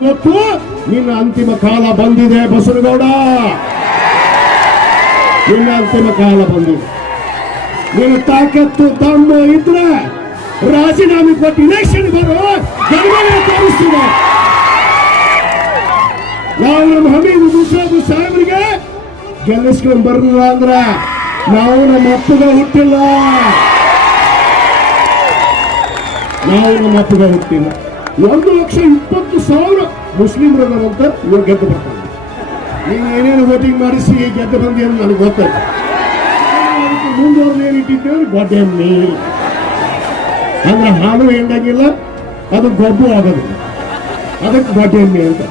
ಇವತ್ತು ನಿನ್ನ ಅಂತಿಮ ಕಾಲ ಬಂದಿದೆ ಬಸನಗೌಡ. ನಿನ್ನ ಅಂತಿಮ ಕಾಲ ಬಂದಿದೆ. ನಿನ್ನ ತಾಕತ್ತು ದಮ್ಮು ಇದ್ರೆ ರಾಜೀನಾಮೆ ಕೊಟ್ಟು ಇಲೆಕ್ಷನ್ ಬರೋ ಜನಗಳೇ ತೋರಿಸ್ತಿದೆ. ನಾವು ನಮ್ಮ ಹಮೀದ್ ಮುಷರಫ್ ಸಾಹೇಬರಿಗೆ ಗೆಲ್ಲಿಸ್ಕೊಂಡು ಬರಲಿಲ್ಲ ಅಂದ್ರೆ ನಾವು ನಮ್ಮ ಅಪ್ಪಗೆ ಹುಟ್ಟಿಲ್ಲ. ನಾವು ನಮ್ಮ ಅಪ್ಪಗೆ ಹುಟ್ಟಿಲ್ಲ. 1,20,000 ಮುಸ್ಲಿಮರನ್ನಂತ ಇವಾಗ ಗೆದ್ದು ಬರ್ತಾರೆ. ನೀವು ಏನೇನು ವೋಟಿಂಗ್ ಮಾಡಿಸಿ ಗೆದ್ದು ಬಂದಿ ಅಂತ ನನಗೆ ಗೊತ್ತಾಯ್ತು. ಅದಕ್ಕೆ ಮುಂದುವರೆದು ಏನಿಟ್ಟಿದ್ದೇವೆ ಗೊಡ್ಡೆ ನೀರು ಅಂದ್ರೆ ಹಾಲು ಹೆಂಗಾಗಿಲ್ಲ, ಅದು ಗೊಬ್ಬು ಆಗೋದಿಲ್ಲ. ಅದಕ್ಕೆ ಗೊಡ್ಡೆ ಎಮ್ಮೆ ಅಂತ.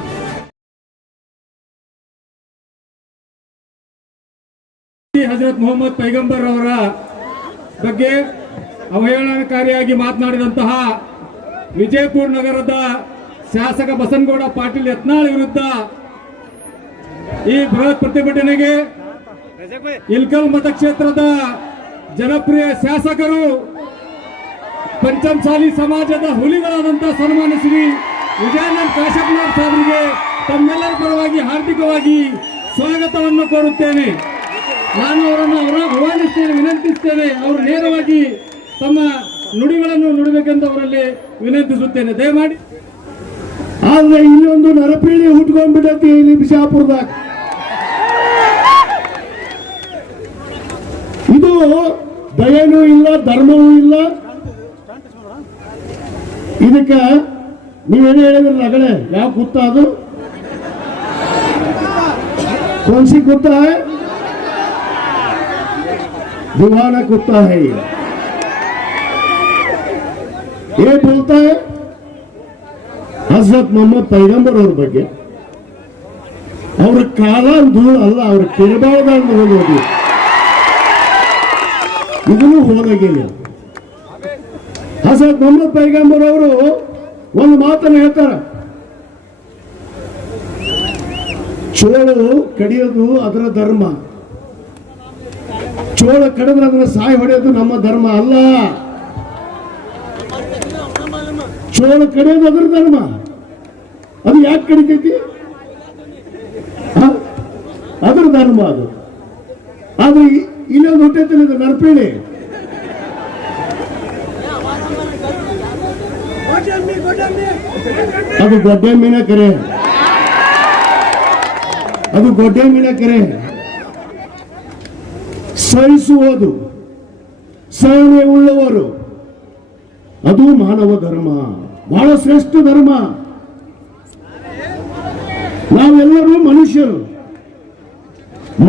ಹಜರತ್ ಮೊಹಮ್ಮದ್ ಪೈಗಂಬರ್ ಅವರ ಬಗ್ಗೆ ಅವಹೇಳನಕಾರಿಯಾಗಿ ಮಾತನಾಡಿದಂತಹ ವಿಜಯಪುರ ನಗರದ ಶಾಸಕ ಬಸನಗೌಡ ಪಾಟೀಲ್ ಯತ್ನಾಳ್ ವಿರುದ್ಧ ಈ ಬೃಹತ್ ಪ್ರತಿಭಟನೆಗೆ ಇಲ್ಕಲ್ ಮತಕ್ಷೇತ್ರದ ಜನಪ್ರಿಯ ಶಾಸಕರು ಪಂಚಮಸಾಲಿ ಸಮಾಜದ ಹುಲಿಗಳಾದಂತಹ ಸನ್ಮಾನ್ಯ ಶ್ರೀ ವಿಜಯಾನಂದ ಕಾಶಪ್ಪನವರ ಸಾಹೇಬರಿಗೆ ತಮ್ಮೆಲ್ಲರ ಪರವಾಗಿ ಹಾರ್ದಿಕವಾಗಿ ಸ್ವಾಗತವನ್ನು ಕೋರುತ್ತೇನೆ. ನಾನು ಅವರನ್ನು ಆಹ್ವಾನಿಸ್ತೇನೆ, ವಿನಂತಿಸ್ತೇನೆ. ಅವರು ನೇರವಾಗಿ ತಮ್ಮ ನುಡಿಗಳನ್ನು ನುಡಿಬೇಕೆಂದು ಅವರಲ್ಲಿ ವಿನಂತಿಸುತ್ತೇನೆ, ದಯಮಾಡಿ. ಆದ್ರೆ ಇಲ್ಲೊಂದು ನರಪೀಳಿ ಹುಟ್ಕೊಂಡ್ಬಿಟ್ಟತಿ ಇಲ್ಲಿ ಬಿಜಾಪುರದಾಗ. ಇದು ದಯನೂ ಇಲ್ಲ, ಧರ್ಮವೂ ಇಲ್ಲ. ಇದಕ್ಕ ನೀವೇನು ಹೇಳಿದ್ರಲ್ಲ ಅಗಳೆ, ಯಾವ ಕುತ್ತ ಅದು ಕೌನ್ಸಿ ಕುತ್ತ है? दीवाना कुत्ता है ये बोलता है ಹಜರತ್ ಮೊಹಮ್ಮದ್ ಪೈಗಂಬರ್ ಅವ್ರ ಬಗ್ಗೆ. ಅವ್ರ ಕಾಲ ಧೂಳು ಅಲ್ಲ, ಅವ್ರ ಕಿರಬಾಳದ ಹೋಗೋದು ಇದನ್ನು ಹೋದಾಗಿಲ್ಲ. ಹಜರತ್ ಮೊಹಮ್ಮದ್ ಪೈಗಂಬರ್ ಅವರು ಒಂದು ಮಾತನ್ನು ಹೇಳ್ತಾರೆ, ಚೋಳು ಕಡಿಯೋದು ಅದರ ಧರ್ಮ, ಚೋಳ ಕಡಿದ್ರೆ ಅದನ್ನ ಸಾಯಿ ಹೊಡೆಯೋದು ನಮ್ಮ ಧರ್ಮ ಅಲ್ಲ. ಚೋಳ ಕಡಿಯೋದು ಅದರ ಧರ್ಮ. ಅದು ಯಾಕೆ ಕಡಿತೈತಿ? ಅದರ ಧರ್ಮ ಅದು. ಆದ್ರೆ ಇಲ್ಲೊಂದು ಹೊಟ್ಟೆತಿಲ್ಲ, ಇದು ನರಪೀಳಿ. ಅದು ಗೊಡ್ಡೆ ಮೀನ ಕರೆ, ಅದು ಗೊಡ್ಡೆ ಮೀನ ಕರೆ. ಸಹಿಸುವುದು, ಸಹನೆ ಉಳ್ಳವರು, ಅದು ಮಾನವ ಧರ್ಮ, ಬಹಳ ಶ್ರೇಷ್ಠ ಧರ್ಮ. ನಾವೆಲ್ಲರೂ ಮನುಷ್ಯರು,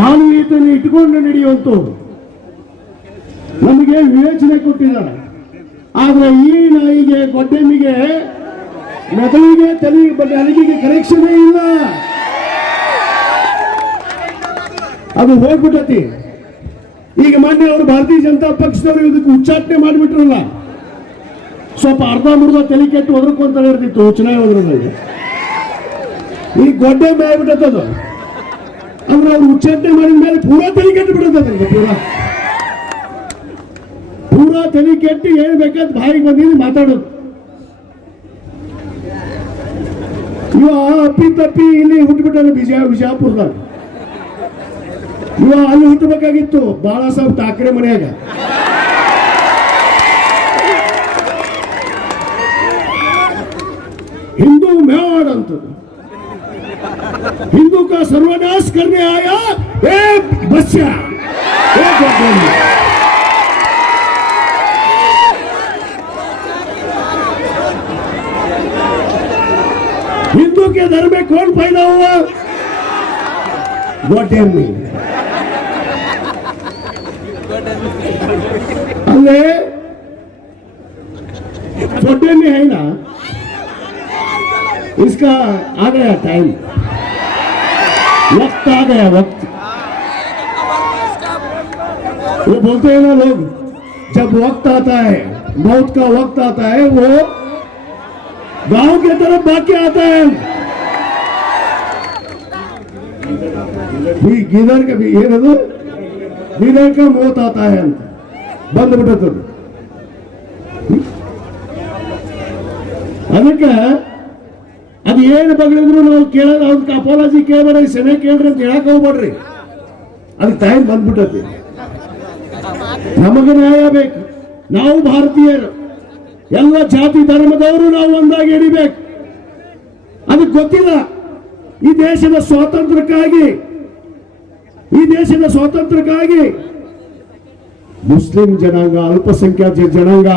ಮಾನವೀಯತೆಯನ್ನು ಇಟ್ಕೊಂಡು ನಡೆಯುವಂಥವ್ರು. ನಮಗೆ ವಿವೇಚನೆ ಕೊಟ್ಟಿದ್ದಾರೆ. ಆದ್ರೆ ಈ ನಾಯಿಗೆ, ಗೊಡ್ಡೆಮ್ಮಿಗೆ, ಮೆದುಳಿಗೆ, ತಲೆಗೆ, ಅಲ್ಲಿಗೆ ಕರೆಕ್ಷನ್ ಇಲ್ಲ. ಅದು ಹೋಗ್ಬಿಟ್ಟತಿ. ಈಗ ಮೊನ್ನೆ ಅವರು ಭಾರತೀಯ ಜನತಾ ಪಕ್ಷದವರು ಇದಕ್ಕೆ ಉಚ್ಚಾಟನೆ ಮಾಡಿಬಿಟ್ರಲ್ಲ, ಸ್ವಲ್ಪ ಅರ್ಧ ಮುರ್ಧ ತಲೆ ಕೆಟ್ಟು ಒದರ್ಕೊಂತ ಇರ್ತಿತ್ತು ಚುನಾವಣೆ ಹೋದ್ರಲ್ಲಿ. ಈ ಗೊಡ್ಡೆ ಆಗ್ಬಿಟ್ಟದು. ಅಂದ್ರೆ ಅವ್ರು ಉಚ್ಚಾಟನೆ ಮಾಡಿದ ಮೇಲೆ ಪೂರಾ ತಲೆ ಕೆಟ್ಟು ಬಿಡುತ್ತದೆ. ಪೂರಾ ತಲೆ ಕೆಟ್ಟು ಏನ್ ಬೇಕಾದ ಬಾಯಿಗೆ ಬಂದಿದ್ದು ಮಾತಾಡೋದು. ಇವ ಅಪ್ಪಿ ತಪ್ಪಿ ಇಲ್ಲಿ ಹುಟ್ಟುಬಿಟ್ಟಾನೆ ಬಿಜಾಪುರದಾಗ. ಇವ ಅಲ್ಲಿ ಹುಟ್ಟಬೇಕಾಗಿತ್ತು ಬಾಳಾ ಸಾಹೇಬ್ ಠಾಕ್ರೆ ಮನೆಯಾಗ. हिंदू मेवाड़ अंत हिंदू का सर्वनाश करने आया ए बच्चा, हिंदू के धर्म में कौन पैदा हुआ? गोडेम्मी. अरे गोडेम्मी है ना, इसका आ गया टाइम, वक्त आ गया, वक्त. वो बोलते हैं ना लोग, जब वक्त आता है, मौत का वक्त आता है, वो गांव की तरफ भाग के आता है. गिदर का भी ये गिदर का मौत आता है ಅಂತ ಬಂದ್ಬಿಟ್ಟದ್ದು. ಅದಕ್ಕೆ ಅದು ಏನು ಬಗಳಿದ್ರು ನಾವು ಕೇಳೋದು, ಅದಕ್ಕೆ ಅಪಾಲಜಿ ಕೇಳಬೇಡ್ರಿ, ಸೆನೆ ಕೇಳ್ರಿ ಅಂತ ಹೇಳಕ್ ಹೋಗ್ಬೇಡ್ರಿ. ಅದಕ್ಕೆ ಟೈಮ್ ಬಂದ್ಬಿಟ್ಟತಿ. ನಮಗೆ ನ್ಯಾಯ ಬೇಕು. ನಾವು ಭಾರತೀಯರು, ಎಲ್ಲ ಜಾತಿ ಧರ್ಮದವರು ನಾವು ಒಂದಾಗಿ ಹಿಡಿಬೇಕು. ಅದಕ್ಕೆ ಗೊತ್ತಿಲ್ಲ, ಈ ದೇಶದ ಸ್ವಾತಂತ್ರ್ಯಕ್ಕಾಗಿ ಮುಸ್ಲಿಂ ಜನಾಂಗ, ಅಲ್ಪಸಂಖ್ಯಾತ ಜನಾಂಗ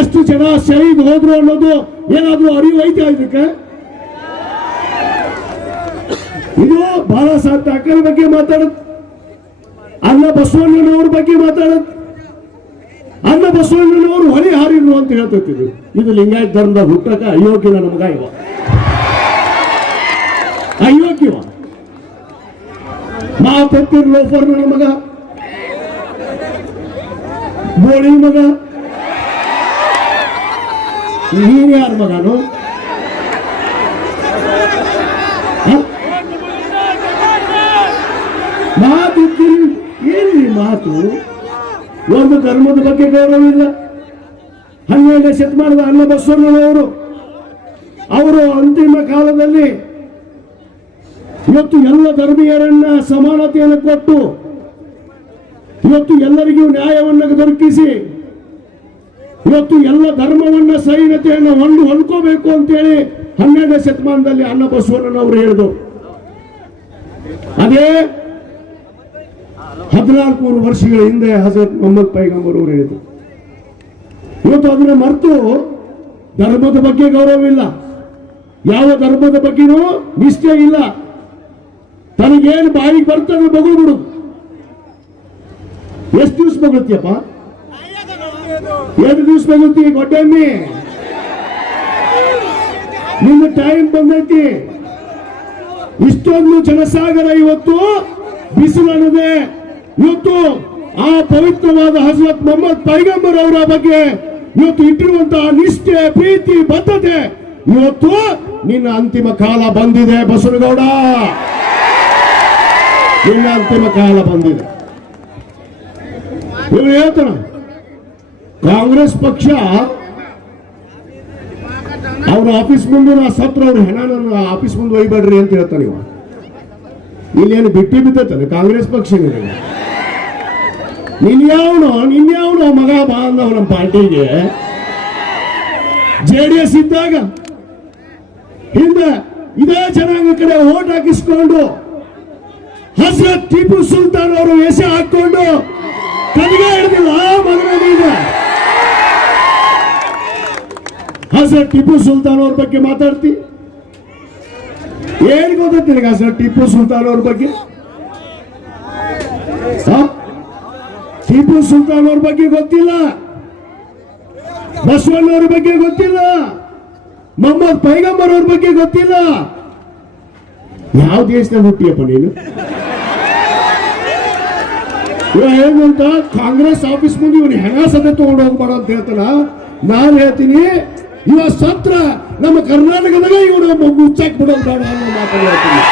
ಎಷ್ಟು ಜನ ಶಹೀದ್ ಹೋದ್ರು ಅನ್ನೋದು ಏನಾದ್ರೂ ಅರಿವು ಐತೆ ಇದಕ್ಕೆ? ಇದು ಬಹಳ ಠಾಕರೆ ಬಗ್ಗೆ ಮಾತಾಡತ್, ಅಣ್ಣ ಬಸವಣ್ಣನವ್ರ ಬಗ್ಗೆ ಮಾತಾಡತ್. ಅಣ್ಣ ಬಸವಣ್ಣನವರು ಹೊಳಿ ಹಾರಿದ್ರು ಅಂತ ಹೇಳ್ತಿದ್ರು. ಇದು ಲಿಂಗಾಯತ ಧರ್ಮದ ಹುಟ್ಟಕ ಅಯೋಗ್ಯನ ನಮಗ ಇವ, ಅಯೋಗ್ಯವ ಮಾತೆತ್ತಿರ್ ಲೋಫರ್ ನನ್ನ ಮಗ, ಬೋಳಿ ಮಗ, ನೀನ್ ಯಾರ ಮಗನು? ಮಾತು ಏನ್ರಿ ಮಾತು? ಒಂದು ಧರ್ಮದ ಬಗ್ಗೆ ಗೌರವವಿಲ್ಲ. 12ನೇ ಶತಮಾನದ ಅಣ್ಣ ಬಸವಣ್ಣನವರು ಅವರು ಅಂತಿಮ ಕಾಲದಲ್ಲಿ ಇವತ್ತು ಎಲ್ಲ ಧರ್ಮೀಯರನ್ನ ಸಮಾನತೆಯನ್ನು ಕೊಟ್ಟು ಇವತ್ತು ಎಲ್ಲರಿಗೂ ನ್ಯಾಯವನ್ನು ದೊರಕಿಸಿ ಇವತ್ತು ಎಲ್ಲ ಧರ್ಮವನ್ನ ಸಹಿಷ್ಣುತೆಯನ್ನು ಹೊಂದ್ಕೋಬೇಕು ಅಂತೇಳಿ 12ನೇ ಶತಮಾನದಲ್ಲಿ ಅಣ್ಣ ಬಸವಣ್ಣನವರು ಹೇಳಿದರು. ಅದೇ 1400 ವರ್ಷಗಳ ಹಿಂದೆ ಹಜರತ್ ಮೊಹಮ್ಮದ್ ಪೈಗಂಬರ್ ಅವರು ಹೇಳಿದರು. ಇವತ್ತು ಅದನ್ನ ಮರೆತು ಧರ್ಮದ ಬಗ್ಗೆ ಗೌರವವಿಲ್ಲ, ಯಾವ ಧರ್ಮದ ಬಗ್ಗೆನೂ ನಿಷ್ಠೆ ಇಲ್ಲ. ತನಗೇನು ಬಾಯಿಗೆ ಬರ್ತದೆ ಬಗಳು ಬಿಡು. ಎಷ್ಟು ದಿವಸ ಬಗುತ್ತೀಯಪ್ಪ? 2 ದಿವಸ ಬಗುತ್ತಿ ಗೊಡ್ಡಮ್ಮಿ. ನಿನ್ನ ಟೈಮ್ ಬಂದೈತಿ. ಇಷ್ಟೊಂದು ಜನಸಾಗರ ಇವತ್ತು ಬಿಸಿಲನ್ನದೆ ಇವತ್ತು ಆ ಪವಿತ್ರವಾದ ಹಜರತ್ ಮೊಹಮ್ಮದ್ ಪೈಗಂಬರ್ ಅವರ ಬಗ್ಗೆ ಇವತ್ತು ಇಟ್ಟಿರುವಂತಹ ನಿಷ್ಠೆ, ಪ್ರೀತಿ, ಬದ್ಧತೆ ಇವತ್ತು ನಿನ್ನ ಅಂತಿಮ ಕಾಲ ಬಂದಿದೆ ಬಸವನಗೌಡ. ನಿನ್ನ ಅಂತಿಮ ಕಾಲ ಬಂದಿದೆ. ಇವ್ರು ಹೇಳ್ತಾನ ಕಾಂಗ್ರೆಸ್ ಪಕ್ಷ ಅವ್ರ ಆಫೀಸ್ ಮುಂದೆ ನಾ ಸತ್ರ ಅವ್ರ ಹೆಣ ನನ್ನ ಆಫೀಸ್ ಮುಂದೆ ಒಯ್ಬೇಡ್ರಿ ಅಂತ ಹೇಳ್ತಾನೆ. ಇವ ಇಲ್ಲೇನು ಬಿಟ್ಟಿ ಬಿದ್ದತಾನೆ ಕಾಂಗ್ರೆಸ್ ಪಕ್ಷ? ನಿನ್ಯಾವನು ಮಗ ಬಾ ಅಂದವ ನಮ್ಮ ಪಾರ್ಟಿಗೆ. JDS ಇದ್ದಾಗ ಹಿಂದೆ ಇದೇ ಜನಾಂಗ ಕಡೆ ಓಟ್ ಹಾಕಿಸ್ಕೊಂಡು ಹಜರತ್ ಟಿಪ್ಪು ಸುಲ್ತಾನ್ ಅವರು ವೇಷ ಹಾಕೊಂಡು ಕಲಿಗೆ ಹಿಡಿದಿಲ್ಲ ಮಗನಿಗೆ. ಹಜರತ್ ಟಿಪ್ಪು ಸುಲ್ತಾನ್ ಅವ್ರ ಬಗ್ಗೆ ಮಾತಾಡ್ತಿ? ಏನ್ ಗೊತ್ತೈತಿ ನಿನಗೆ ಹಜರತ್ ಟಿಪ್ಪು ಸುಲ್ತಾನ್ ಅವ್ರ ಬಗ್ಗೆ? ಟಿಪ್ಪು ಸುಲ್ತಾನ್ ಅವ್ರ ಬಗ್ಗೆ ಗೊತ್ತಿಲ್ಲ, ಬಸವಣ್ಣವ್ರ ಬಗ್ಗೆ ಗೊತ್ತಿಲ್ಲ, ಮೊಹಮ್ಮದ್ ಪೈಗಂಬರ್ ಅವ್ರ ಬಗ್ಗೆ ಗೊತ್ತಿಲ್ಲ. ಯಾವ ದೇಶದಾಗ ಹುಟ್ಟಿಯಪ್ಪ ನೀನು? ಇವ ಏನಂತ ಕಾಂಗ್ರೆಸ್ ಆಫೀಸ್ ಮುಂದೆ ಇವನು ಹೆಣ ಸತೆ ತಗೊಂಡು ಹೋಗ್ಬೇಡ ಅಂತ ಹೇಳ್ತಾನ. ನಾನು ಹೇಳ್ತೀನಿ, ಇವ ಸತ್ರ ನಮ್ಮ ಕರ್ನಾಟಕದಾಗ ಇವನು ಮುಚ್ಚಾಕ್ ಬಿಡೋದು ಬೇಡ ಅನ್ನೋ ಮಾತನ್ನು ಹೇಳ್ತೀನಿ.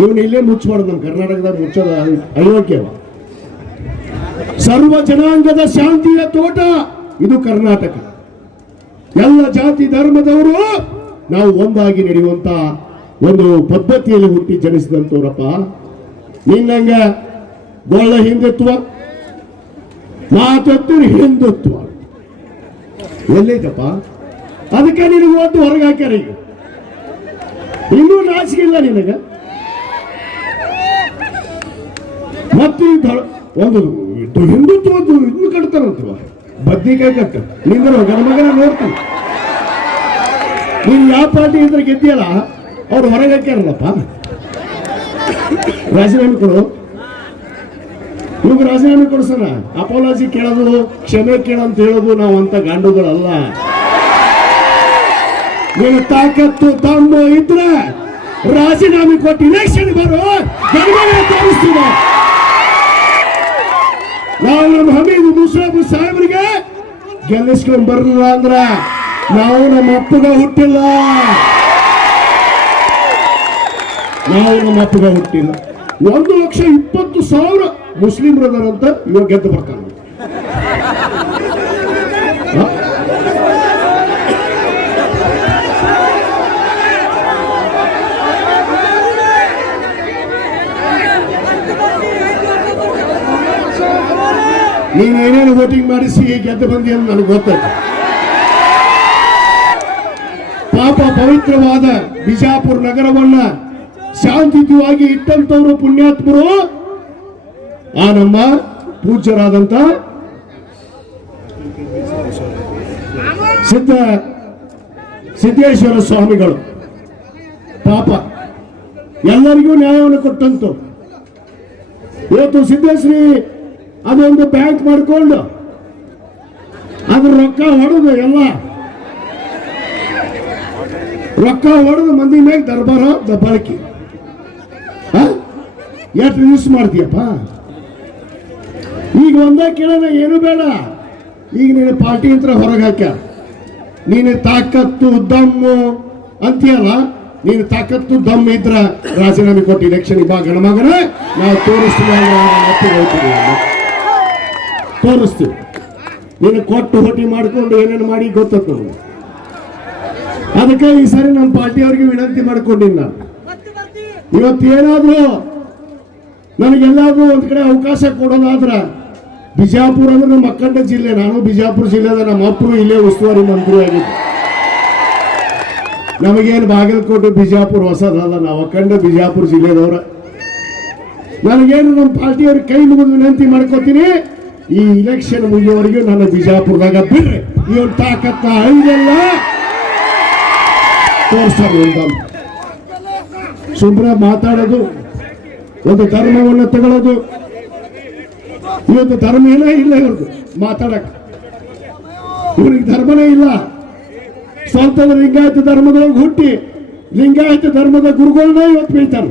ಇವನು ಇಲ್ಲೇ ಮುಚ್ಚಬಾರ್ದು, ನಮ್ಮ ಕರ್ನಾಟಕದಾಗ ಮುಚ್ಚೋದ ಅಯೋಗ್ಯವ. ಸರ್ವ ಜನಾಂಗದ ಶಾಂತಿಯ ತೋಟ ಇದು ಕರ್ನಾಟಕ. ಎಲ್ಲ ಜಾತಿ ಧರ್ಮದವರು ನಾವು ಒಂದಾಗಿ ನಡೆಯುವಂತ ಒಂದು ಪದ್ಧತಿಯಲ್ಲಿ ಹುಟ್ಟಿ ಜನಿಸಿದಂತವ್ರಪ್ಪ. ನಿನ್ನಂಗ ಗೊಳ್ಳ ಹಿಂದುತ್ವ, ಮಾತೊತ್ತಿನ ಹಿಂದುತ್ವ ಎಲ್ಲೈತಪ್ಪ? ಅದಕ್ಕೆ ನಿನಗೆ ಓಟು ಹೊರಗೆ ಹಾಕ್ಯಾರ. ಈಗ ಇನ್ನೂ ನಾಚಿಕಿಲ್ಲ ನಿನಗ. ಮತ್ತೆ ಒಂದು ಹಿಂದುತ್ವ ಇನ್ನು ಕಟ್ತಾರಂತವ, ಬದ್ನಿಕಾಯಿ ಕಟ್ಟ ನಿಂದ್ರ ಗಣಮಗನ ನೋಡ್ತಾನೆ. ನೀನು ಯಾವ ಪಾರ್ಟಿ ಇದ್ರೆ ಗೆದ್ದಿಯಲ್ಲ ಅವ್ರು ಹೊರಗೆ ಹಾಕ್ಯಾರಲ್ಲಪ್ಪ. ರಾಜೀನಾಮೆ ಕೊಡು, ಇವಾಗ ರಾಜೀನಾಮೆ ಕೊಡ್ಸೋಣ. ಅಪಾಲಜಿ ಕೇಳೋದು, ಕ್ಷಮೆ ಕೇಳಂತ ಹೇಳೋದು ನಾವು ಅಂತ ಗಾಂಡುಗಳಲ್ಲ. ನೀನು ತಾಕತ್ತು ದಮ್ಮು ಇದ್ರೆ ರಾಜೀನಾಮೆ ಕೊಟ್ಟು ಇಲೆಕ್ಷನ್ ಬರೋ ಗಣಮಗನ ತೋರಿಸ್ತೀವ. ನಾವು ನಮ್ಮ ಹಮೀದ್ ಮುಷರಫ್ ಸಾಹೇಬ್ರಿಗೆ ಗೆಲ್ಲಿಸ್ಕೊಂಡ್ ಬರಲಿಲ್ಲ ಅಂದ್ರ ನಾವು ನಮ್ಮ ಅಪ್ಪಗ ಹುಟ್ಟಿಲ್ಲ. ನಾವು ನಮ್ಮ ಅಪ್ಪಗ ಹುಟ್ಟಿಲ್ಲ. 1,20,000 ಮುಸ್ಲಿಮ್ರದಾರಂತ ಇವಾಗ ಗೆದ್ದು ಬರ್ತಾನೆ. ನೀನು ಏನೇನು ವೋಟಿಂಗ್ ಮಾಡಿಸಿ ಗೆದ್ದು ಬಂದಿ ಅಂತ ನನಗೆ ಗೊತ್ತೈತೆ. ಪಾಪ ಪವಿತ್ರವಾದ ಬಿಜಾಪುರ ನಗರವನ್ನ ಶಾಂತಿಯುತವಾಗಿ ಇಟ್ಟಂತವರು ಪುಣ್ಯಾತ್ಮರು ಆ ನಮ್ಮ ಪೂಜ್ಯರಾದಂತ ಸಿದ್ದೇಶ್ವರ ಸ್ವಾಮಿಗಳು. ಪಾಪ ಎಲ್ಲರಿಗೂ ನ್ಯಾಯವನ್ನು ಕೊಟ್ಟಂತು. ಇವತ್ತು ಸಿದ್ದೇಶ್ವರಿ ಅದೊಂದು ಬ್ಯಾಂಕ್ ಮಾಡಿಕೊಂಡು ಅದ್ರ ರೊಕ್ಕ ಹೊಡೆದು ಎಲ್ಲ ರೊಕ್ಕ ಹೊಡೆದು ಮಂದಿ ಮೇಲೆ ದರ್ಬಾರ ದಬ್ಬಾಳಿಕೆ ಎಷ್ಟು ಯೂಸ್ ಮಾಡ್ತೀಯಪ್ಪ. ಈಗ ಒಂದೇ ಕೇಳೋಣ, ಏನು ಬೇಡ. ಈಗ ನೀನು ಪಾರ್ಟಿ ಅಂತ ಹೊರಗೆ ಹಾಕ, ನೀನು ತಾಕತ್ತು ದಮ್ಮು ಅಂತೀಯಲ್ಲ, ನೀನು ತಾಕತ್ತು ದಮ್ ಇದ್ರ ರಾಜೀನಾಮೆ ಕೊಟ್ಟು ಇಲೆಕ್ಷನ್ ಬಾ ಗಣಮಗನ, ನಾವು ತೋರಿಸ್ತೀವಿ. ನೀನು ಕೊಟ್ಟು ಹೊಟ್ಟಿ ಮಾಡ್ಕೊಂಡು ಏನೇನು ಮಾಡಿ ಗೊತ್ತತ್ತು ನಮ್ಗೆ. ಅದಕ್ಕೆ ಈ ಸಾರಿ ನಮ್ಮ ಪಾರ್ಟಿಯವ್ರಿಗೆ ವಿನಂತಿ ಮಾಡ್ಕೊಂಡಿನಿ ನಾನು, ಇವತ್ತೇನಾದ್ರೂ ನನಗೆಲ್ಲಾದ್ರೂ ಒಂದ್ ಕಡೆ ಅವಕಾಶ ಕೊಡೋದಾದ್ರ, ಬಿಜಾಪುರ ಅಂದ್ರೆ ನಮ್ಮ ಅಕ್ಕಂಡ ಜಿಲ್ಲೆ, ನಾನು ಬಿಜಾಪುರ ಜಿಲ್ಲೆದ, ನಮ್ಮ ಅಪ್ಪರು ಇಲ್ಲೇ ಉಸ್ತುವಾರಿ ಮಂತ್ರಿ ಆಗಿದ್ದು. ನಮಗೇನು ಬಾಗಲಕೋಟೆ ಬಿಜಾಪುರ ಹೊಸದಲ್ಲ, ನಾವು ಅಕ್ಕಂಡ ಬಿಜಾಪುರ ಜಿಲ್ಲೆದವ್ರ. ನನಗೇನು ನಮ್ಮ ಪಾರ್ಟಿಯವ್ರಿಗೆ ಕೈ ಮುಗಿದು ವಿನಂತಿ ಮಾಡ್ಕೋತೀನಿ, ಈ ಇಲೆಕ್ಷನ್ ಮುಗಿಯೋವರೆಗೂ ನನ್ನ ಬಿಜಾಪುರದಾಗ ಬಿಡ್ರಿ, ಇವ್ರ ತಾಕತ್ತ ಐದೆಲ್ಲ ತೋರಿಸ್ತಾರೆ. ಸುಮ್ಮನೆ ಮಾತಾಡೋದು, ಒಂದು ಧರ್ಮವನ್ನು ತಗೊಳ್ಳೋದು, ಇವತ್ತು ಧರ್ಮ ಏನೇ ಇಲ್ಲ ಇವ್ರದ್ದು ಮಾತಾಡಕ್, ಇವ್ರಿಗೆ ಧರ್ಮನೇ ಇಲ್ಲ. ಸ್ವಂತದ ಲಿಂಗಾಯತ ಧರ್ಮದೊಳಗೆ ಹುಟ್ಟಿ ಲಿಂಗಾಯತ ಧರ್ಮದ ಗುರುಗಳನ್ನ ಇವತ್ತು ಬೀಳ್ತಾರೆ.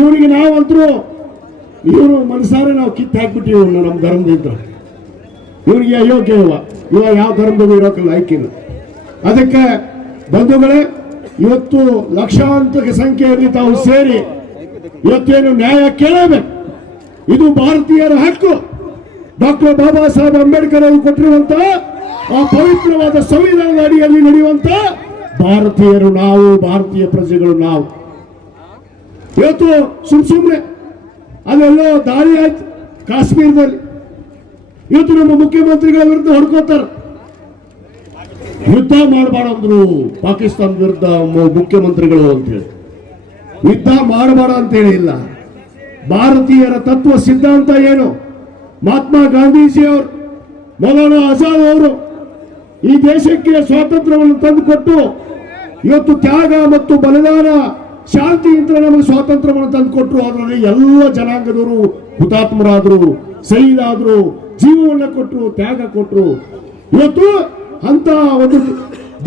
ಇವರಿಗೆ ನಾವಂತರೂ ಇವರು ಮನಸಾರೆ ನಾವು ಕಿತ್ತು ಹಾಕ್ಬಿಟ್ಟಿವಿ ನಮ್ಮ ಧರ್ಮದಿಂದ. ಇವರಿಗೆ ಅಯೋಗ್ಯ ಇವ ಯಾವ ಧರ್ಮದಲ್ಲೂ ಇರೋಕ್ಕಿಲ್ಲ, ಆಯ್ಕಿಲ್ಲ. ಅದಕ್ಕೆ ಬಂಧುಗಳೇ, ಇವತ್ತು ಲಕ್ಷಾಂತರ ಸಂಖ್ಯೆಯಲ್ಲಿ ತಾವು ಸೇರಿ ಇವತ್ತೇನು ನ್ಯಾಯ ಕೇಳಬೇಕು. ಇದು ಭಾರತೀಯರ ಹಕ್ಕು. ಡಾಕ್ಟರ್ ಬಾಬಾ ಸಾಹೇಬ್ ಅಂಬೇಡ್ಕರ್ ಅವರು ಕೊಟ್ಟಿರುವಂತಹ ಆ ಪವಿತ್ರವಾದ ಸಂವಿಧಾನದ ಅಡಿಯಲ್ಲಿ ನಡೆಯುವಂತ ಭಾರತೀಯರು ನಾವು, ಭಾರತೀಯ ಪ್ರಜೆಗಳು ನಾವು. ಇವತ್ತು ಸುಮ್ಮನೆ ಅಲ್ಲೆಲ್ಲೋ ದಾಳಿ ಆಯ್ತು ಕಾಶ್ಮೀರದಲ್ಲಿ, ಇವತ್ತು ನಮ್ಮ ಮುಖ್ಯಮಂತ್ರಿಗಳ ವಿರುದ್ಧ ಹೊಡ್ಕೋತಾರೆ. ಯುದ್ಧ ಮಾಡಬಾರ್ದಂದ್ರು ಪಾಕಿಸ್ತಾನ ವಿರುದ್ಧ ಮುಖ್ಯಮಂತ್ರಿಗಳು ಅಂತೇಳಿ, ಯುದ್ಧ ಮಾಡಬೇಡ ಅಂತೇಳಿ ಇಲ್ಲ. ಭಾರತೀಯರ ತತ್ವ ಸಿದ್ಧಾಂತ ಏನು? ಮಹಾತ್ಮ ಗಾಂಧೀಜಿಯವರು, ಮೌಲಾನಾ ಆಜಾದ್ ಅವರು ಈ ದೇಶಕ್ಕೆ ಸ್ವಾತಂತ್ರ್ಯವನ್ನು ತಂದುಕೊಟ್ಟು ಇವತ್ತು ತ್ಯಾಗ ಮತ್ತು ಬಲಿದಾನ ಶಾಂತಿಯಿಂದ ನಮಗೆ ಸ್ವಾತಂತ್ರ್ಯವನ್ನು ತಂದುಕೊಟ್ರು. ಅದರಲ್ಲಿ ಎಲ್ಲ ಜನಾಂಗದವರು ಹುತಾತ್ಮರಾದರು, ಶಹೀದಾದರು, ಜೀವವನ್ನು ಕೊಟ್ಟರು, ತ್ಯಾಗ ಕೊಟ್ಟರು. ಇವತ್ತು ಅಂತ ಒಂದು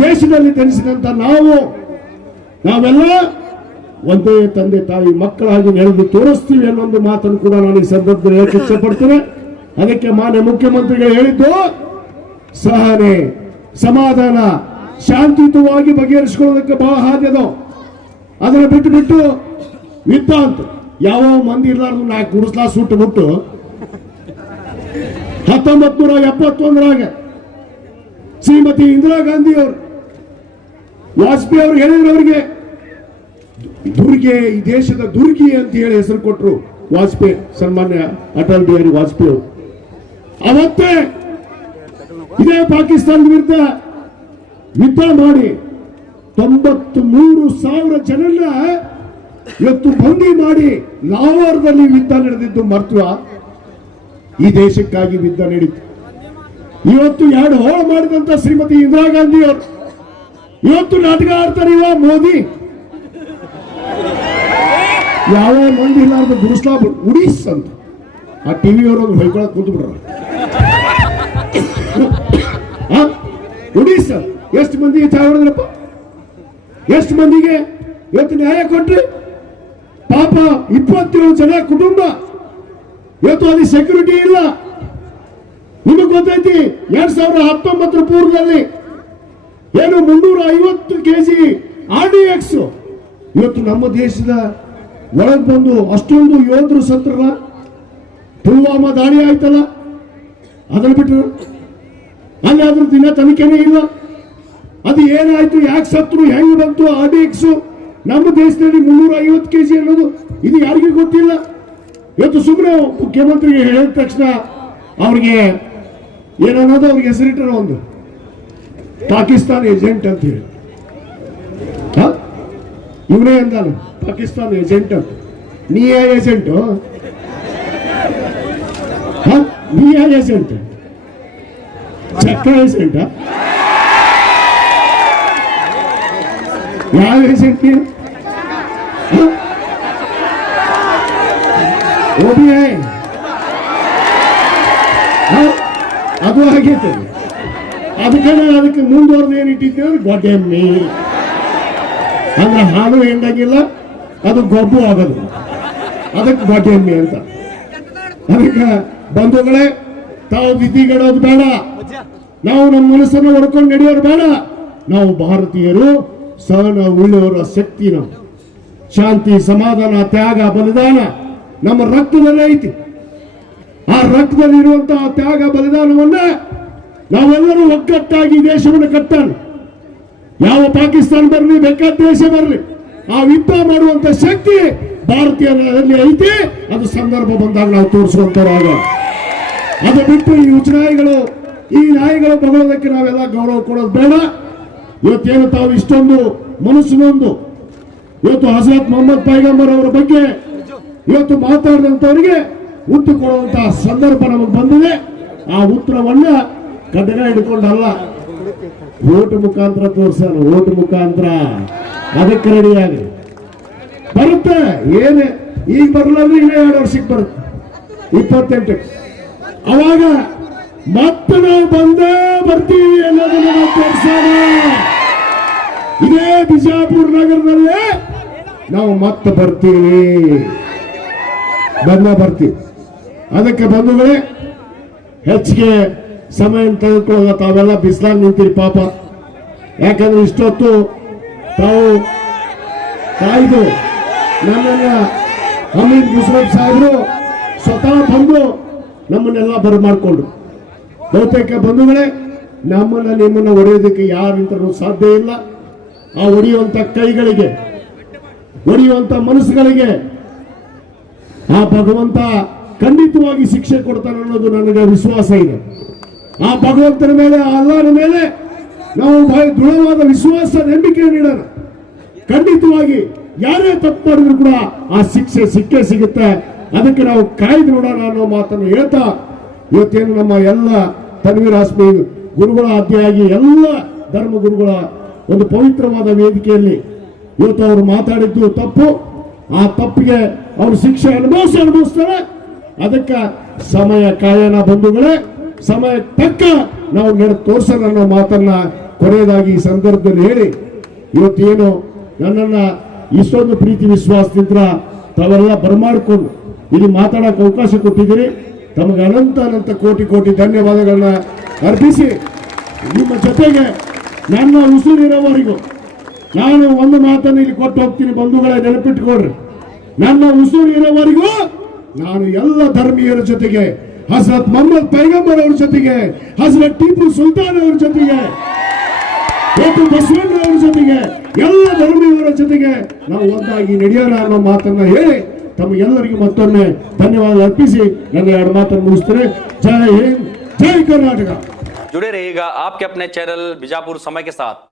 ದೇಶದಲ್ಲಿ ಜನಿಸಿದಂತ ನಾವೆಲ್ಲ ಒಂದೇ ತಂದೆ ತಾಯಿ ಮಕ್ಕಳಾಗಿ ನಡೆದು ತೋರಿಸ್ತೀವಿ ಅನ್ನೊಂದು ಮಾತನ್ನು ಕೂಡ ನಾನು ಈ ಸಂದರ್ಭದಲ್ಲಿ ಹೇಳಕ್ಕೆ ಇಚ್ಛೆಪಡ್ತೇನೆ. ಅದಕ್ಕೆ ಮಾನ್ಯ ಮುಖ್ಯಮಂತ್ರಿಗಳು ಹೇಳಿದ್ದು ಸಹನೆ, ಸಮಾಧಾನ, ಶಾಂತಿಯುತವಾಗಿ ಬಗೆಹರಿಸಿಕೊಳ್ಳೋದಕ್ಕೆ ಬಹಳ ಹಾದ್ಯದ. ಅದನ್ನು ಬಿಟ್ಟು ಯುದ್ಧ ಅಂತ ಯಾವ ಮಂದಿ ಇರ್ಲಾರ್ದು ನಾಲ್ಕು ಗುಡಿಸ್ಲಾ ಸುಟ್ಟು ಬಿಟ್ಟು 1971 ಶ್ರೀಮತಿ ಇಂದಿರಾ ಗಾಂಧಿ ಅವರು ವಾಜಪೇಯಿ ಅವರು ಹೇಳಿದ್ರು, ಅವರಿಗೆ ದುರ್ಗೆ, ಈ ದೇಶದ ದುರ್ಗಿ ಅಂತ ಹೇಳಿ ಹೆಸರು ಕೊಟ್ಟರು ವಾಜಪೇಯಿ, ಸನ್ಮಾನ್ಯ ಅಟಲ್ ಬಿಹಾರಿ ವಾಜಪೇಯಿ ಅವರು. ಅವತ್ತೇ ಇದೇ ಪಾಕಿಸ್ತಾನದ ವಿರುದ್ಧ ಯುದ್ಧ ಮಾಡಿ 93,000 ಜನನ್ನ ಇವತ್ತು ಬಂದಿ ಮಾಡಿ ಲಾಹೋರ್ದಲ್ಲಿ ಯುದ್ಧ ನಡೆದಿದ್ದು ಮರ್ತ್ವ ಈ ದೇಶಕ್ಕಾಗಿ ಯುದ್ಧ ನಡೀತು. ಇವತ್ತು 2 ಹೋಳ ಮಾಡಿದಂತ ಶ್ರೀಮತಿ ಇಂದಿರಾ ಗಾಂಧಿ ಅವರು ಇವತ್ತು ನಾಟಕ ಆಡ್ತಾರೆ. ಇವ ಮೋದಿ ಯಾವ ಮಂದಿ ಇಲ್ಲಾರ್ದು ಗುರುಸ್ಲಾ ಉಡೀಸ್ ಅಂತ ಆ ಟಿವಿ ಅವರು ಹೊಯ್ಕೊಳಕ್ ಕೂತು ಬಿಡ್ರ. ಉಡೀಸ್ ಎಷ್ಟು ಮಂದಿಗೆ ಚಾಯ ಹೊಡೆದ್ರಪ್ಪ, ಎಷ್ಟು ಮಂದಿಗೆ ಇವತ್ತು ನ್ಯಾಯ ಕೊಟ್ರಿ. ಪಾಪ 27 ಜನ ಕುಟುಂಬ ಇವತ್ತು ಅಲ್ಲಿ ಸೆಕ್ಯೂರಿಟಿ ಇಲ್ಲ. ನಿಮಗೆ ಗೊತ್ತೈತಿ 2019 ಪೂರ್ವದಲ್ಲಿ ಏನು 350 kg RDX ಇವತ್ತು ನಮ್ಮ ದೇಶದ ಒಳಗೆ ಬಂದು ಅಷ್ಟೊಂದು ಯೋಧರು ಸತ್ರಲ್ಲ. ಪುಲ್ವಾಮಾ ದಾಳಿ ಆಯ್ತಲ್ಲ, ಅದನ್ನು ಬಿಟ್ಟರು ಅಲ್ಲಿ ಅದ್ರ ದಿನ ತನಿಖೆನೇ ಇಲ್ಲ. ಅದು ಏನಾಯ್ತು, ಯಾಕೆ ಸತ್ರು, ಹೆಂಗ್ ಬಂತು RDX ನಮ್ಮ ದೇಶದಲ್ಲಿ 350 kg ಅನ್ನೋದು ಇದು ಯಾರಿಗೂ ಗೊತ್ತಿಲ್ಲ. ಇವತ್ತು ಸುಮ್ಮನೆ ಮುಖ್ಯಮಂತ್ರಿಗೆ ಹೇಳಿದ ತಕ್ಷಣ ಅವ್ರಿಗೆ ಏನನ್ನೋದು ಅವ್ರಿಗೆ ಹೆಸರಿಟ್ಟರು ಒಂದು ಪಾಕಿಸ್ತಾನ್ ಏಜೆಂಟ್ ಅಂತ ಹೇಳಿ. ಇವನೇ ಅಂದಾನ ಪಾಕಿಸ್ತಾನ್ ಏಜೆಂಟ್ ಅಂತ. ನೀ ಯಾ ಏಜೆಂಟು? ನೀ ಯಾ ಏಜೆಂಟ್? ಚಕ್ಕ ಏಜೆಂಟ? ಯಾವ ಏಜೆಂಟ್ ನೀನು? OBI ಅದು ಆಗೈತೆ. ಅದಕ್ಕೆ ಮುಂದುವರೆದು ಏನು ಇಟ್ಟಿದ್ದೆ ಗೊಡ್ಡೆಮ್ಮಿ ಅಂದ್ರೆ ಹಾಲು ಹೆಂಡಾಗಿಲ್ಲ, ಅದು ಗೊಬ್ಬು ಆಗೋದು, ಅದಕ್ಕೆ ಗೊಡ್ಡೆಮ್ಮಿ ಅಂತ. ಅದಕ್ಕೆ ಬಂಧುಗಳೇ, ತಾವು ವಿಧಿಗೆಡೋದು ಬೇಡ, ನಾವು ನಮ್ಮ ಮನಸ್ಸನ್ನು ಹೊಡ್ಕೊಂಡು ನಡೆಯೋರು ಬೇಡ. ನಾವು ಭಾರತೀಯರು ಸಹನ ಉಳ್ಳವರ ಶಕ್ತಿ, ನಾವು ಶಾಂತಿ, ಸಮಾಧಾನ, ತ್ಯಾಗ, ಬಲಿದಾನ ನಮ್ಮ ರಕ್ತದಲ್ಲೇ ಐತಿ. ಆ ರಕ್ತದಲ್ಲಿರುವಂತಹ ತ್ಯಾಗ ಬಲಿದಾನವನ್ನ ನಾವೆಲ್ಲರೂ ಒಗ್ಗಟ್ಟಾಗಿ ದೇಶವನ್ನು ಕಟ್ಟಾನ. ಯಾವ ಪಾಕಿಸ್ತಾನ ಬರಲಿ, ಬೇಕಾದ ದೇಶ ಬರಲಿ, ಆ ಯುದ್ಧ ಮಾಡುವಂತ ಶಕ್ತಿ ಭಾರತೀಯರಲ್ಲಿ ಐತಿ. ಅದು ಸಂದರ್ಭ ಬಂದಾಗ ನಾವು ತೋರಿಸುವಂತರಾಗ. ಅದು ಬಿಟ್ಟು ಈ ಉಚ್ಚನಾಯಿಗಳು, ಈ ನಾಯಿಗಳು ಬಗಳೋದಕ್ಕೆ ನಾವೆಲ್ಲ ಗೌರವ ಕೊಡೋದು ಬೇಡ. ಇವತ್ತೇನು ತಾವು ಇಷ್ಟೊಂದು ಮನಸ್ಸಿನೊಂದು ಇವತ್ತು ಹಜರತ್ ಮೊಹಮ್ಮದ್ ಪೈಗಂಬರ್ ಅವರ ಬಗ್ಗೆ ಇವತ್ತು ಮಾತಾಡಿದಂಥವರಿಗೆ ಉತ್ತರ ಕೊಡುವಂತಹ ಸಂದರ್ಭ ನಮಗೆ ಬಂದಿದೆ. ಆ ಉತ್ತರವನ್ನ ಕಡ್ಡಗ ಹಿಡ್ಕೊಂಡಲ್ಲ, ಓಟ್ ಮುಖಾಂತರ ತೋರ್ಸಾನ. ಓಟ್ ಮುಖಾಂತರ ಅದಕ್ಕೆ ರೆಡಿಯಾಗಿ ಬರುತ್ತೆ. ಏನೇ ಈಗ ಬರಲಾದ್ರೆ ಇನ್ನೇ 2 ವರ್ಷಕ್ಕೆ ಬರುತ್ತೆ, 28. ಅವಾಗ ಮತ್ತೆ ನಾವು ಬಂದೇ ಬರ್ತೀವಿ ಅನ್ನೋದನ್ನ ನಾವು ತೋರಿಸೋಣ. ಇದೇ ಬಿಜಾಪುರ ನಗರದಲ್ಲೇ ನಾವು ಮತ್ತೆ ಬರ್ತೀವಿ, ಬರ್ತೀವಿ. ಅದಕ್ಕೆ ಬಂಧುಗಳೇ, ಹೆಚ್ಚಿಗೆ ಸಮಯ ತೆಗೆದುಕೊಳ್ಳೋದ ತಾವೆಲ್ಲ ಬಿಸಿಲಾಗಿ ನಿಂತೀರಿ ಪಾಪ. ಯಾಕಂದ್ರೆ ಇಷ್ಟೊತ್ತು ತಾವು ಕಾಯ್ದು ನನ್ನನ್ನ ಅಮೀನ್ ಮುಸ್ಲಿಂ ಸಾಹೇಬರು ಸ್ವತಃ ಬಂದು ನಮ್ಮನ್ನೆಲ್ಲ ಬರಮಾಡ್ಕೊಂಡ್ರು. ಬಹುತೇಕ ಬಂಧುಗಳೇ, ನಮ್ಮನ್ನ ನಿಮ್ಮನ್ನ ಹೊಡೆಯೋದಕ್ಕೆ ಯಾರಿಂತರೂ ಸಾಧ್ಯ ಇಲ್ಲ. ಆ ಹೊಡೆಯುವಂತ ಕೈಗಳಿಗೆ, ಹೊಡೆಯುವಂತ ಮನಸ್ಸುಗಳಿಗೆ ಆ ಭಗವಂತ ಖಂಡಿತವಾಗಿ ಶಿಕ್ಷೆ ಕೊಡ್ತಾನೆ ಅನ್ನೋದು ನನಗೆ ವಿಶ್ವಾಸ ಇದೆ. ಆ ಭಗವಂತನ ಮೇಲೆ, ಆ ಅಲ್ಲಾಹನ ಮೇಲೆ ನಾವು ದೃಢವಾದ ವಿಶ್ವಾಸ, ನಂಬಿಕೆ ನೀಡೋಣ. ಖಂಡಿತವಾಗಿ ಯಾರೇ ತಪ್ಪು ಮಾಡಿದ್ರು ಕೂಡ ಆ ಶಿಕ್ಷೆ ಸಿಕ್ಕೇ ಸಿಗುತ್ತೆ. ಅದಕ್ಕೆ ನಾವು ಕಾಯ್ದು ನೋಡೋಣ ಅನ್ನೋ ಮಾತನ್ನು ಹೇಳ್ತಾ, ಇವತ್ತೇನು ನಮ್ಮ ಎಲ್ಲ ತನ್ವೀರ್ ಹಾಸ್ಮಿ ಗುರುಗಳ ಆದ್ಯಾಗಿ ಎಲ್ಲ ಧರ್ಮ ಗುರುಗಳ ಒಂದು ಪವಿತ್ರವಾದ ವೇದಿಕೆಯಲ್ಲಿ ಇವತ್ತು ಅವರು ಮಾತಾಡಿದ್ದು ತಪ್ಪು. ಆ ತಪ್ಪಿಗೆ ಅವರು ಶಿಕ್ಷೆ ಅನುಭವಿಸ್ತಾರೆ. ಅದಕ್ಕೆ ಸಮಯ ಕಾಯನ ಬಂಧುಗಳೇ, ಸಮಯ ತಕ್ಕ ನಾವು ತೋರ್ಸೋಣ ಅನ್ನೋ ಮಾತನ್ನ ಕೊನೆಯದಾಗಿ ಈ ಸಂದರ್ಭದಲ್ಲಿ ಹೇಳಿ, ಇವತ್ತೇನು ನನ್ನನ್ನ ಇಷ್ಟೊಂದು ಪ್ರೀತಿ ವಿಶ್ವಾಸದಿಂದ ತಾವೆಲ್ಲ ಬರಮಾಡಿಕೊಂಡು ಇಲ್ಲಿ ಮಾತಾಡಕ್ಕೆ ಅವಕಾಶ ಕೊಟ್ಟಿದ್ದೀರಿ. ತಮಗೆ ಅನಂತ ಅನಂತ ಕೋಟಿ ಕೋಟಿ ಧನ್ಯವಾದಗಳನ್ನ ಅರ್ಪಿಸಿ, ನಿಮ್ಮ ಜೊತೆಗೆ ನನ್ನ ಉಸಿರಿರೋವರೆಗೂ ನಾನು ಒಂದು ಮಾತನ್ನು ಇಲ್ಲಿ ಕೊಟ್ಟು ಹೋಗ್ತೀನಿ. ಬಂಧುಗಳೇ, ನೆನಪಿಟ್ಟುಕೊಡ್ರಿ, ನನ್ನ ಉಸಿರು ಇರೋವರೆಗೂ ನಾನು ಎಲ್ಲ ಧರ್ಮೀಯರ ಜೊತೆಗೆ, ಹಜರತ್ ಮೊಹಮ್ಮದ್ ಪೈಗಂಬರ್ ಅವ್ರ ಜೊತೆಗೆ, ಹಜರತ್ ಟಿಪ್ಪು ಸುಲ್ತಾನ್ ಅವ್ರ ಜೊತೆಗೆ, ಬಸವಣ್ಣ ಅವ್ರ ಜೊತೆಗೆ, ಎಲ್ಲ ಧರ್ಮೀಯರ ಜೊತೆಗೆ ನಾವು ಒಂದಾಗಿ ನಡೆಯೋಣ ಅನ್ನೋ ಮಾತನ್ನ ಹೇಳಿ ತಮಗೆಲ್ಲರಿಗೂ ಮತ್ತೊಮ್ಮೆ ಧನ್ಯವಾದ ಅರ್ಪಿಸಿ ನನ್ನ 2 ಮಾತನ್ನು ಮುಗಿಸ್ತೇನೆ. ಜೈ ಹಿಂದ್, ಜೈ ಕರ್ನಾಟಕ. जुड़े रहिएगा आपके अपने चैनल बीजापुर समय के साथ।